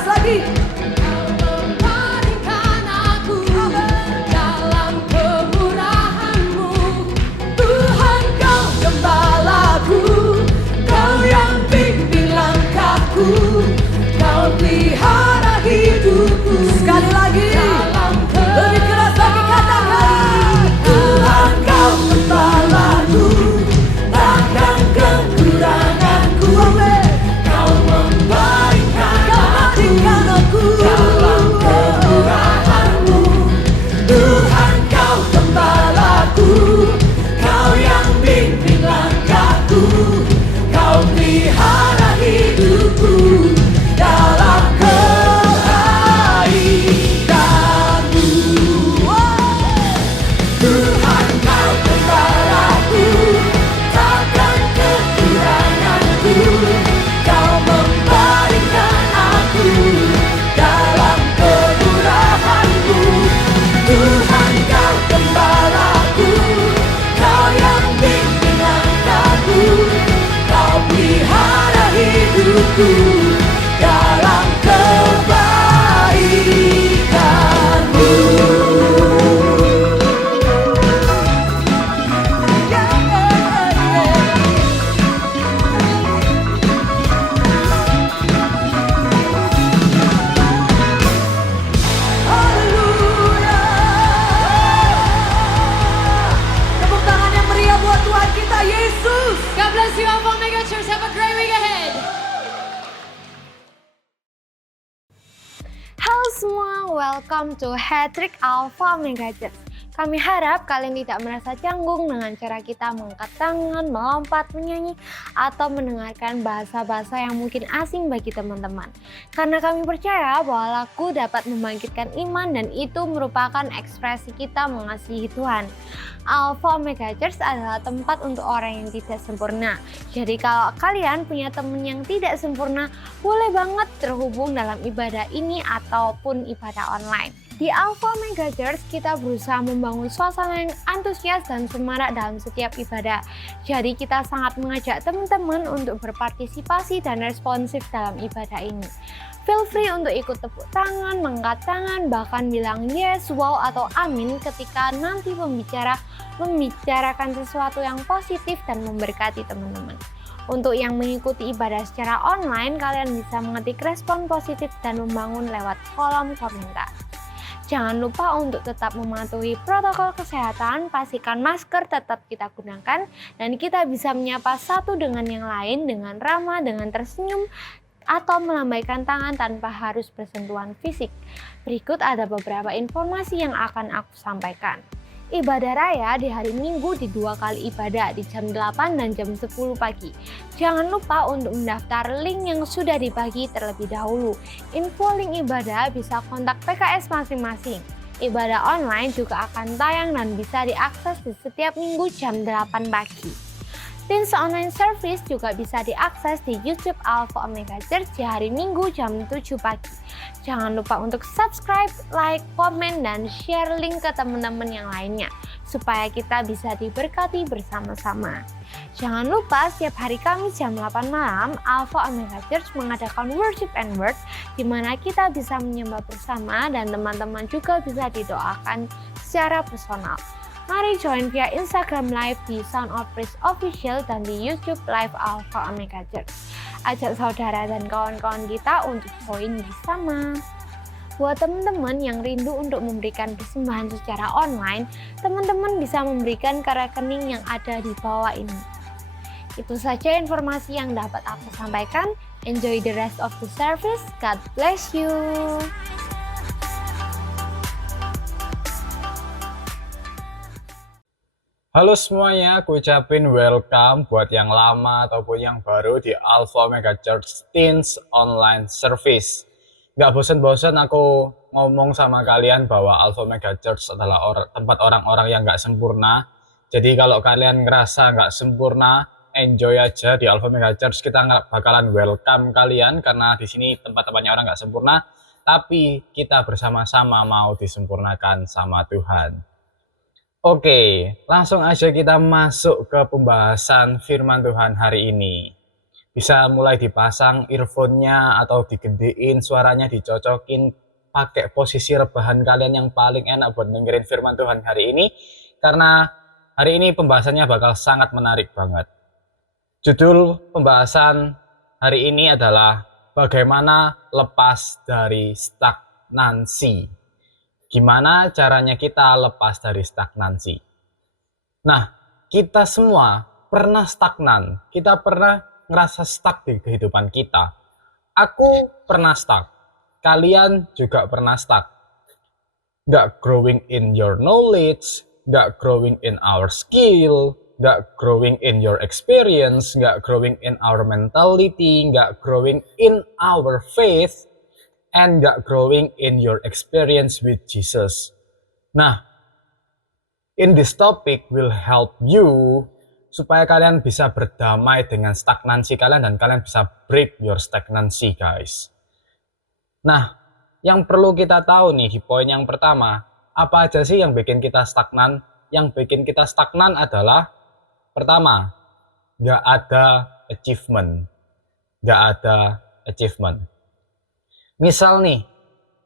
keras lagi. Kau pelihara hidupku. Sekali lagi, lebih keras lagi katakan. Tuhan kau gembalaku, takkan kekuranganku. Kau memberikan aku dalam kemurahan-Mu. Tuhan kau gembalaku, kau yang bimbing langkahku. Kau pelihara hidupku dalam kebaikan-Mu. Tuhan kau gembalaku, takkan kekuranganku. Kau memberikan aku dalam kemurahan-Mu. Tuhan kau gembalaku, kau yang bimbing langkahku. Kau pelihara hidupku dalam kebaikan-Mu. Haleluya. Tepuk tangan yang meriah buat Tuhan kita Yesus. God bless you, Alpha Omega Church. Have a great week ahead. Halo semua, welcome to Hat-Trick Alpha Omega Church. Kami harap kalian tidak merasa canggung dengan cara kita mengangkat tangan, melompat, menyanyi, atau mendengarkan bahasa-bahasa yang mungkin asing bagi teman-teman. Karena kami percaya bahwa lagu dapat membangkitkan iman dan itu merupakan ekspresi kita mengasihi Tuhan. Alpha Omega Church adalah tempat untuk orang yang tidak sempurna. Jadi kalau kalian punya teman yang tidak sempurna, boleh banget terhubung dalam ibadah ini ataupun ibadah online. Di Alpha Omega Church kita berusaha membangun suasana yang antusias dan semarak dalam setiap ibadah. Jadi kita sangat mengajak teman-teman untuk berpartisipasi dan responsif dalam ibadah ini. Feel free untuk ikut tepuk tangan, mengangkat tangan, bahkan bilang yes, wow, atau amin ketika nanti pembicara membicarakan sesuatu yang positif dan memberkati teman-teman. Untuk yang mengikuti ibadah secara online, kalian bisa mengetik respon positif dan membangun lewat kolom komentar. Jangan lupa untuk tetap mematuhi protokol kesehatan, pastikan masker tetap kita gunakan, dan kita bisa menyapa satu dengan yang lain dengan ramah, dengan tersenyum, atau melambaikan tangan tanpa harus bersentuhan fisik. Berikut ada beberapa informasi yang akan aku sampaikan. Ibadah raya di hari Minggu di 2 kali ibadah di jam 8 dan jam 10 pagi. Jangan lupa untuk mendaftar link yang sudah dibagi terlebih dahulu. Info link ibadah bisa kontak PKS masing-masing. Ibadah online juga akan tayang dan bisa diakses di setiap minggu jam 8 pagi. Teens Online Service juga bisa diakses di YouTube Alpha Omega Church di hari Minggu jam 7 pagi. Jangan lupa untuk subscribe, like, komen, dan share link ke teman-teman yang lainnya supaya kita bisa diberkati bersama-sama. Jangan lupa setiap hari Kamis jam 8 malam Alpha Omega Church mengadakan Worship and Word di mana kita bisa menyembah bersama dan teman-teman juga bisa didoakan secara personal. Mari join via Instagram Live di Sound of Praise Official dan di YouTube Live Alpha Omega Church. Ajak saudara dan kawan-kawan kita untuk join bersama. Buat teman-teman yang rindu untuk memberikan persembahan secara online, teman-teman bisa memberikan ke rekening yang ada di bawah ini. Itu saja informasi yang dapat aku sampaikan. Enjoy the rest of the service. God bless you. Halo semuanya, aku ucapin welcome buat yang lama ataupun yang baru di Alpha Omega Church Teens Online Service. Nggak bosan-bosan aku ngomong sama kalian bahwa Alpha Omega Church adalah tempat orang-orang yang nggak sempurna. Jadi kalau kalian ngerasa nggak sempurna, enjoy aja di Alpha Omega Church. Kita nggak bakalan welcome kalian karena di sini tempat-tempatnya orang nggak sempurna. Tapi kita bersama-sama mau disempurnakan sama Tuhan. Oke, langsung aja kita masuk ke pembahasan firman Tuhan hari ini. Bisa mulai dipasang earphone-nya atau digedein suaranya, dicocokin, pakai posisi rebahan kalian yang paling enak buat dengerin firman Tuhan hari ini. Karena hari ini pembahasannya bakal sangat menarik banget. Judul pembahasan hari ini adalah bagaimana lepas dari stagnansi. Gimana caranya kita lepas dari stagnansi? Nah, kita semua pernah stagnan. Kita pernah ngerasa stuck di kehidupan kita. Aku pernah stuck. Kalian juga pernah stuck. Nggak growing in your knowledge, nggak growing in our skill, nggak growing in your experience, nggak growing in our mentality, nggak growing in our faith, and nggak growing in your experience with Jesus. Nah, in this topic will help you supaya kalian bisa berdamai dengan stagnansi kalian dan kalian bisa break your stagnancy, guys. Nah, yang perlu kita tahu nih di poin yang pertama, apa aja sih yang bikin kita stagnan? Yang bikin kita stagnan adalah pertama, nggak ada achievement. Nggak ada achievement. Misal nih,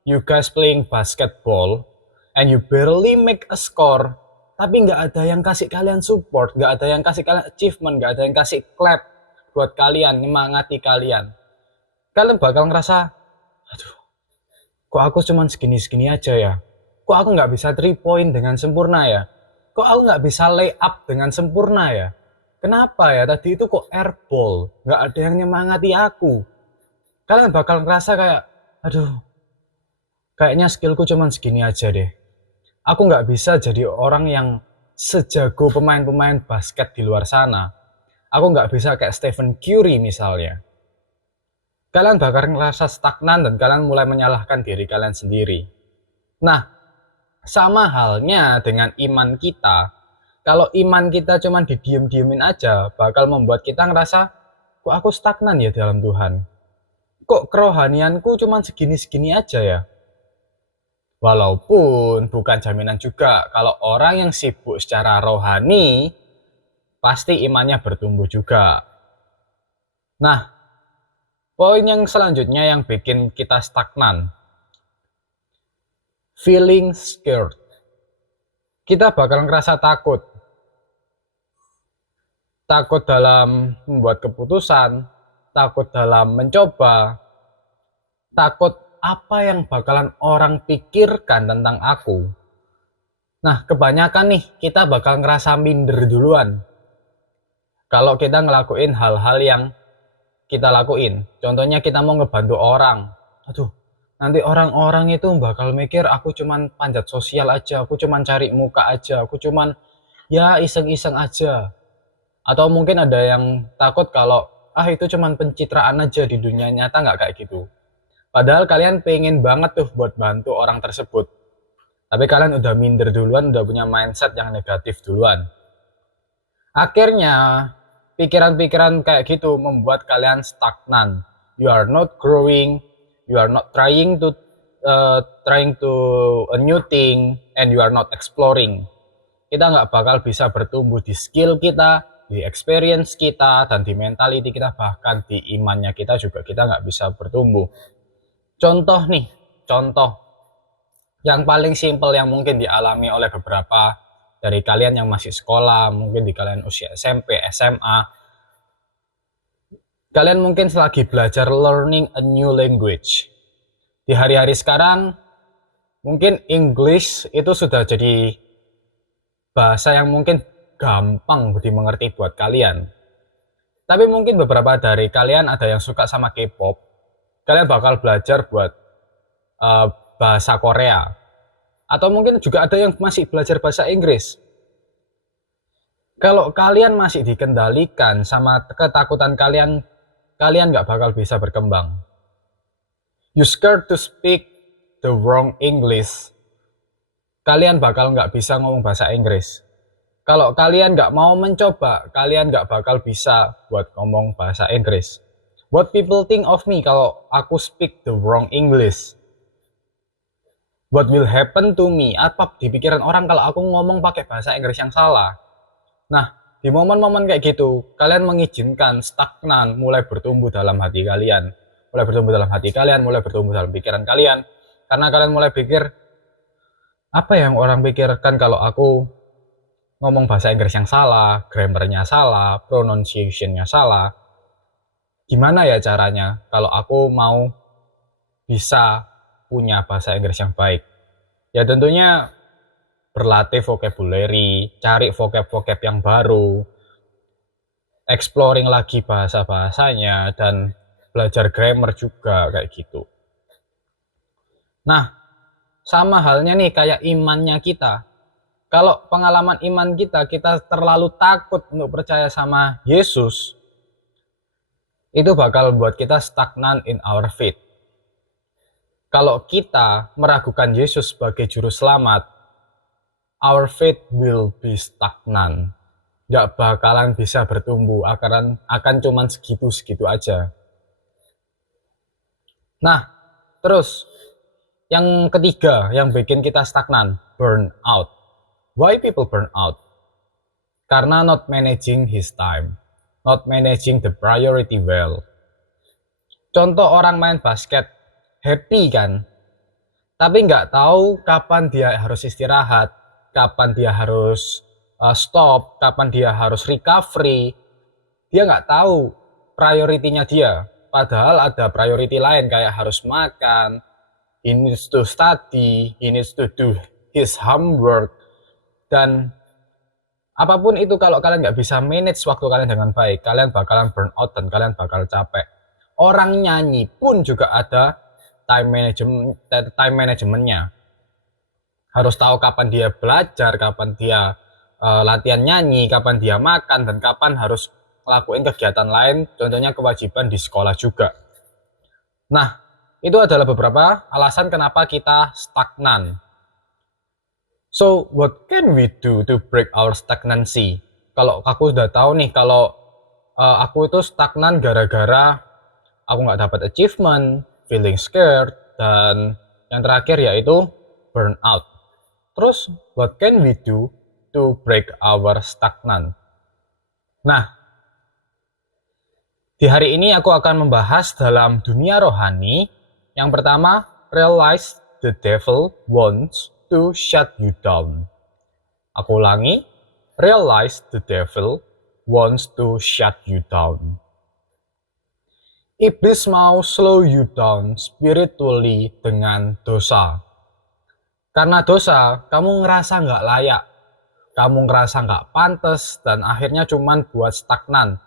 you guys playing basketball and you barely make a score, tapi nggak ada yang kasih kalian support, nggak ada yang kasih kalian achievement, nggak ada yang kasih clap buat kalian, nyemangati kalian. Kalian bakal ngerasa, aduh, kok aku cuman segini-segini aja ya? Kok aku nggak bisa 3 point dengan sempurna ya? Kok aku nggak bisa lay up dengan sempurna ya? Kenapa ya? Tadi itu kok airball, nggak ada yang nyemangati aku. Kalian bakal ngerasa kayak, aduh, kayaknya skillku cuman segini aja deh. Aku nggak bisa jadi orang yang sejago pemain-pemain basket di luar sana. Aku nggak bisa kayak Stephen Curry misalnya. Kalian bakal ngerasa stagnan dan kalian mulai menyalahkan diri kalian sendiri. Nah, sama halnya dengan iman kita. Kalau iman kita cuma didiem-diemin aja, bakal membuat kita ngerasa, kok aku stagnan ya dalam Tuhan? Kok kerohanianku cuma segini-segini aja ya? Walaupun bukan jaminan juga kalau orang yang sibuk secara rohani, pasti imannya bertumbuh juga. Nah, poin yang selanjutnya yang bikin kita stagnan, feeling scared. Kita bakal ngerasa takut. Takut dalam membuat keputusan, takut dalam mencoba, takut apa yang bakalan orang pikirkan tentang aku. Nah, kebanyakan nih kita bakal ngerasa minder duluan kalau kita ngelakuin hal-hal yang kita lakuin. Contohnya kita mau ngebantu orang. Aduh, nanti orang-orang itu bakal mikir aku cuman panjat sosial aja, aku cuman cari muka aja, aku cuman ya iseng-iseng aja. Atau mungkin ada yang takut kalau itu cuman pencitraan aja di dunia nyata, nggak kayak gitu. Padahal kalian pengen banget tuh buat bantu orang tersebut. Tapi kalian udah minder duluan, udah punya mindset yang negatif duluan. Akhirnya pikiran-pikiran kayak gitu membuat kalian stagnan. You are not growing, you are not trying to a new thing, and you are not exploring. Kita nggak bakal bisa bertumbuh di skill kita, di experience kita, dan di mentality kita, bahkan di imannya kita juga kita nggak bisa bertumbuh. Contoh yang paling simpel yang mungkin dialami oleh beberapa dari kalian yang masih sekolah, mungkin di kalian usia SMP, SMA. Kalian mungkin lagi belajar learning a new language. Di hari-hari sekarang, mungkin English itu sudah jadi bahasa yang mungkin gampang dimengerti buat kalian. Tapi mungkin beberapa dari kalian ada yang suka sama K-pop. Kalian bakal belajar buat bahasa Korea. Atau mungkin juga ada yang masih belajar bahasa Inggris. Kalau kalian masih dikendalikan sama ketakutan kalian, kalian nggak bakal bisa berkembang. You scared to speak the wrong English, kalian bakal nggak bisa ngomong bahasa Inggris. Kalau kalian nggak mau mencoba, kalian nggak bakal bisa buat ngomong bahasa Inggris. What people think of me kalau aku speak the wrong English? What will happen to me? Apa di pikiran orang kalau aku ngomong pakai bahasa Inggris yang salah? Nah, di momen-momen kayak gitu, kalian mengizinkan stagnan mulai bertumbuh dalam hati kalian. Mulai bertumbuh dalam hati kalian, mulai bertumbuh dalam pikiran kalian. Karena kalian mulai pikir, apa yang orang pikirkan kalau aku ngomong bahasa Inggris yang salah, grammarnya salah, pronunciation-nya salah. Gimana ya caranya kalau aku mau bisa punya bahasa Inggris yang baik? Ya tentunya berlatih vocabulary, cari vocab-vocab yang baru, exploring lagi bahasa-bahasanya, dan belajar grammar juga kayak gitu. Nah, sama halnya nih kayak imannya kita. Kalau pengalaman iman kita terlalu takut untuk percaya sama Yesus, itu bakal buat kita stagnan in our faith. Kalau kita meragukan Yesus sebagai juru selamat, our faith will be stagnan. Nggak bakalan bisa bertumbuh, akan cuman segitu-segitu aja. Nah, terus yang ketiga yang bikin kita stagnan, burn out. Why people burn out? Karena not managing his time, not managing the priority well. Contoh orang main basket, happy kan? Tapi nggak tahu kapan dia harus istirahat, kapan dia harus stop, kapan dia harus recovery. Dia nggak tahu prioritinya dia. Padahal ada priority lain kayak harus makan, he needs to study, he needs to do his homework. Dan apapun itu, kalau kalian nggak bisa manage waktu kalian dengan baik, kalian bakalan burn out dan kalian bakal capek. Orang nyanyi pun juga ada time managementnya. Harus tahu kapan dia belajar, kapan dia latihan nyanyi, kapan dia makan, dan kapan harus lakuin kegiatan lain, contohnya kewajiban di sekolah juga. Nah, itu adalah beberapa alasan kenapa kita stagnan. So, what can we do to break our stagnancy? Kalau aku udah tahu nih, kalau aku itu stagnan gara-gara aku nggak dapat achievement, feeling scared, dan yang terakhir yaitu burnout. Terus, what can we do to break our stagnant? Nah, di hari ini aku akan membahas dalam dunia rohani. Yang pertama, realize the devil wants to shut you down. Aku ulangi, realize the devil wants to shut you down. Iblis mau slow you down spiritually dengan dosa. Karena dosa, kamu ngerasa nggak layak, kamu ngerasa nggak pantas, dan akhirnya cuman buat stagnan,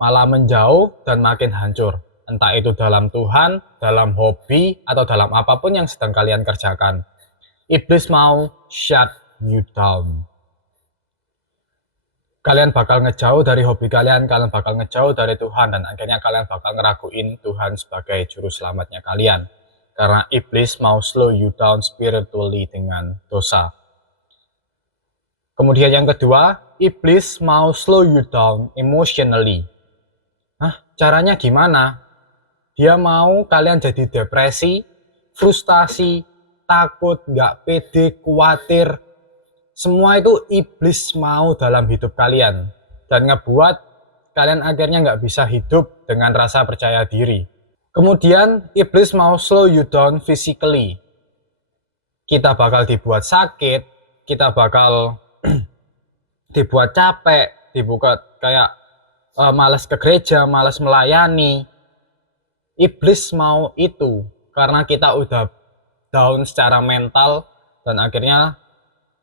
malah menjauh dan makin hancur. Entah itu dalam Tuhan, dalam hobi, atau dalam apapun yang sedang kalian kerjakan. Iblis mau shut you down. Kalian bakal ngejauh dari hobi kalian bakal ngejauh dari Tuhan, dan akhirnya kalian bakal ngeraguin Tuhan sebagai juru selamatnya kalian. Karena iblis mau slow you down spiritually dengan dosa. Kemudian yang kedua, iblis mau slow you down emotionally. Nah, caranya gimana? Dia mau kalian jadi depresi, frustasi, takut, nggak pede, khawatir. Semua itu iblis mau dalam hidup kalian. Dan ngebuat kalian akhirnya nggak bisa hidup dengan rasa percaya diri. Kemudian iblis mau slow you down physically. Kita bakal dibuat sakit, kita bakal dibuat capek, dibuat kayak malas ke gereja, malas melayani. Iblis mau itu karena kita udah down secara mental, dan akhirnya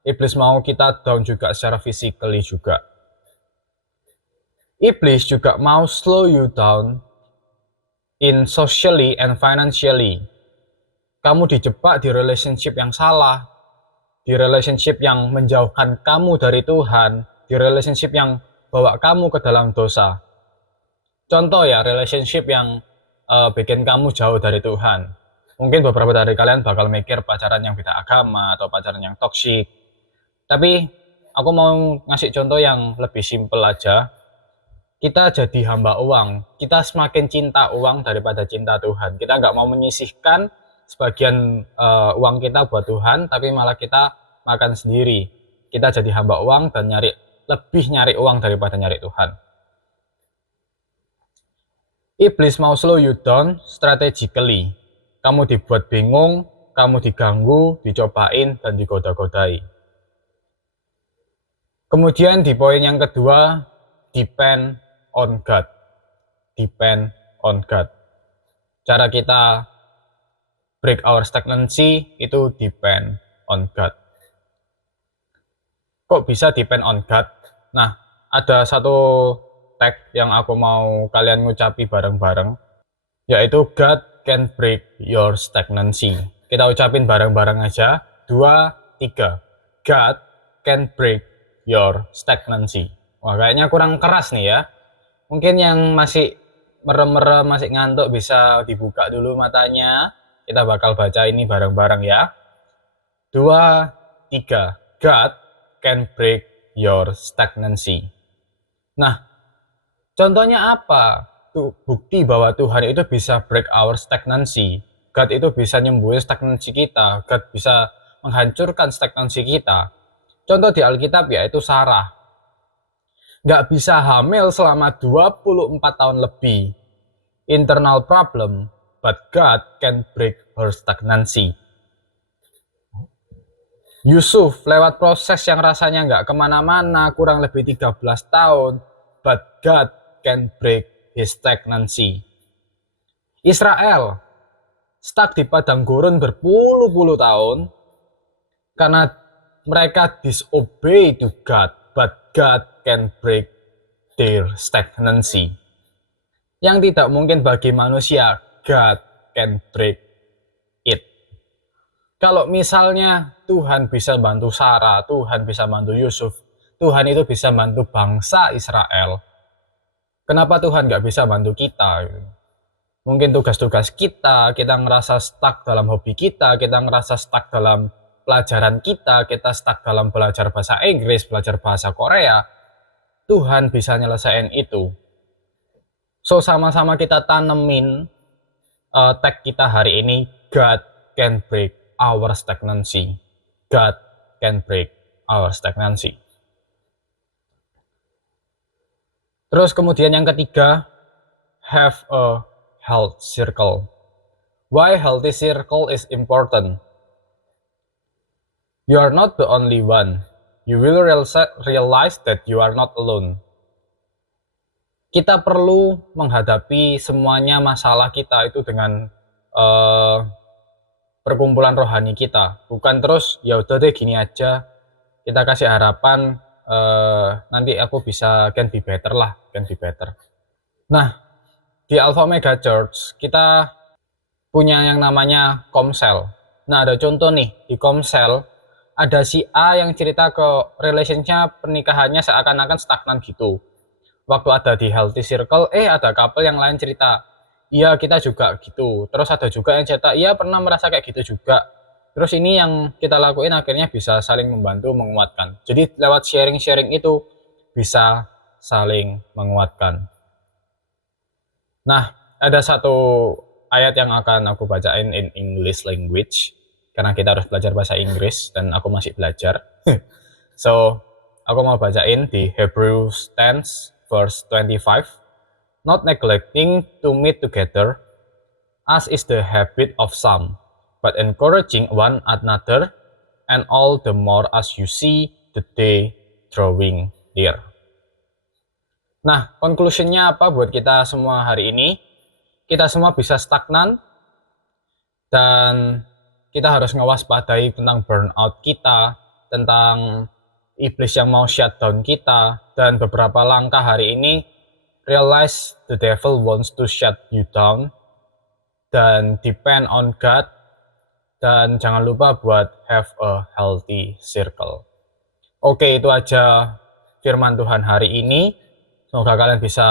iblis mau kita down juga secara physically juga. Iblis juga mau slow you down in socially and financially. Kamu dijebak di relationship yang salah, di relationship yang menjauhkan kamu dari Tuhan, di relationship yang bawa kamu ke dalam dosa. Contoh ya, relationship yang bikin kamu jauh dari Tuhan. Mungkin beberapa dari kalian bakal mikir pacaran yang beda agama atau pacaran yang toksik. Tapi aku mau ngasih contoh yang lebih simpel aja. Kita jadi hamba uang, kita semakin cinta uang daripada cinta Tuhan. Kita nggak mau menyisihkan sebagian uang kita buat Tuhan, tapi malah kita makan sendiri. Kita jadi hamba uang dan nyari lebih nyari uang daripada nyari Tuhan. Iblis mau slow you down strategically. Kamu dibuat bingung, kamu diganggu, dicobain, dan digoda-godai. Kemudian di poin yang kedua, depend on God. Depend on God. Cara kita break our stagnancy itu depend on God. Kok bisa depend on God? Nah, ada satu tag yang aku mau kalian ngucapi bareng-bareng, yaitu God can break your stagnancy. Kita ucapin bareng-bareng aja. 2, 3. God can break your stagnancy. Wah, kayaknya kurang keras nih ya. Mungkin yang masih merem-merem, masih ngantuk bisa dibuka dulu matanya. Kita bakal baca ini bareng-bareng ya. 2, 3. God can break your stagnancy. Nah, contohnya apa? Bukti bahwa Tuhan itu bisa break our stagnancy. God itu bisa nyembuhin stagnancy kita. God bisa menghancurkan stagnancy kita. Contoh di Alkitab yaitu Sarah. Nggak bisa hamil selama 24 tahun lebih. Internal problem, but God can break her stagnancy. Yusuf lewat proses yang rasanya nggak kemana-mana, kurang lebih 13 tahun, but God can break his stagnancy. Israel stuck di padang gurun berpuluh-puluh tahun karena mereka disobey to God, but God can break their stagnancy. Yang tidak mungkin bagi manusia, God can break it. Kalau misalnya Tuhan bisa bantu Sarah, Tuhan bisa bantu Yusuf, Tuhan itu bisa bantu bangsa Israel, kenapa Tuhan nggak bisa bantu kita? Mungkin tugas-tugas kita ngerasa stuck dalam hobi kita ngerasa stuck dalam pelajaran kita stuck dalam belajar bahasa Inggris, belajar bahasa Korea. Tuhan bisa nyelesain itu. So, sama-sama kita tanemin tag kita hari ini, God can break our stagnancy. God can break our stagnancy. Terus kemudian yang ketiga, have a health circle. Why healthy circle is important? You are not the only one. You will realize that you are not alone. Kita perlu menghadapi semuanya masalah kita itu dengan perkumpulan rohani kita. Bukan terus, ya udah deh gini aja. Kita kasih harapan, nanti aku bisa can be better lah, can be better. Nah, di Alpha Omega Church kita punya yang namanya Komsel. Nah, ada contoh nih, di Komsel ada si A yang cerita ke relationnya pernikahannya seakan-akan stagnan gitu. Waktu ada di Healthy Circle, ada couple yang lain cerita, iya kita juga gitu. Terus ada juga yang cerita, iya pernah merasa kayak gitu juga. Terus ini yang kita lakuin akhirnya bisa saling membantu, menguatkan. Jadi lewat sharing-sharing itu bisa saling menguatkan. Nah, ada satu ayat yang akan aku bacain in English language, karena kita harus belajar bahasa Inggris, dan aku masih belajar. So, aku mau bacain di Hebrews 10 verse 25. Not neglecting to meet together, as is the habit of some, but encouraging one another, and all the more as you see the day drawing near. Nah, conclusionnya apa buat kita semua hari ini? Kita semua bisa stagnan, dan kita harus ngewaspadai tentang burnout kita, tentang iblis yang mau shutdown kita, dan beberapa langkah hari ini, realize the devil wants to shut you down, dan depend on God, dan jangan lupa buat have a healthy circle. Oke, itu aja firman Tuhan hari ini. Semoga kalian bisa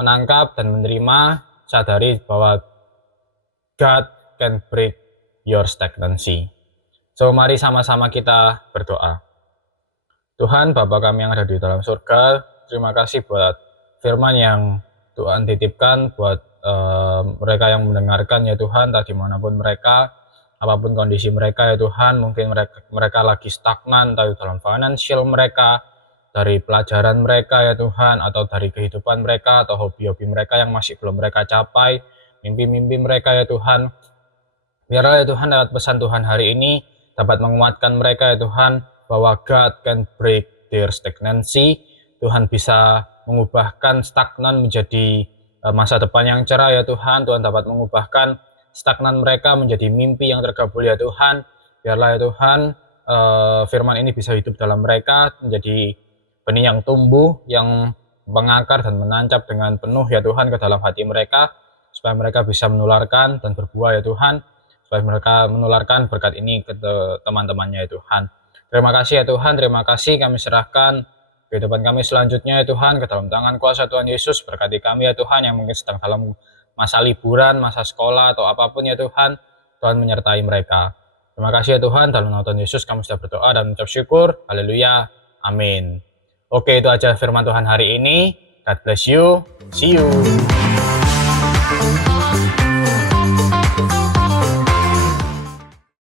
menangkap dan menerima, sadari bahwa God can break your stagnancy. So, mari sama-sama kita berdoa. Tuhan, Bapa kami yang ada di dalam surga, terima kasih buat firman yang Tuhan titipkan buat mereka yang mendengarkan ya Tuhan, entah dimanapun mereka, apapun kondisi mereka ya Tuhan, mungkin mereka lagi stagnan, entah dalam financial mereka, dari pelajaran mereka ya Tuhan, atau dari kehidupan mereka, atau hobi-hobi mereka yang masih belum mereka capai, mimpi-mimpi mereka ya Tuhan. Biarlah ya Tuhan lewat pesan Tuhan hari ini dapat menguatkan mereka ya Tuhan, bahwa God can break their stagnancy. Tuhan bisa mengubahkan stagnan menjadi masa depan yang cerah ya Tuhan. Tuhan dapat mengubahkan stagnan mereka menjadi mimpi yang terkabul ya Tuhan. Biarlah ya Tuhan firman ini bisa hidup dalam mereka, menjadi benih yang tumbuh, yang mengakar dan menancap dengan penuh ya Tuhan ke dalam hati mereka, supaya mereka bisa menularkan dan berbuah ya Tuhan, supaya mereka menularkan berkat ini ke teman-temannya ya Tuhan. Terima kasih ya Tuhan, terima kasih, kami serahkan kehidupan kami selanjutnya ya Tuhan ke dalam tangan kuasa Tuhan Yesus. Berkati kami ya Tuhan yang mungkin sedang dalam masa liburan, masa sekolah atau apapun ya Tuhan, Tuhan menyertai mereka. Terima kasih ya Tuhan, dalam nama Tuhan Yesus kami sudah berdoa dan mengucap syukur. Haleluya, amin. Oke, itu aja firman Tuhan hari ini. God bless you, see you.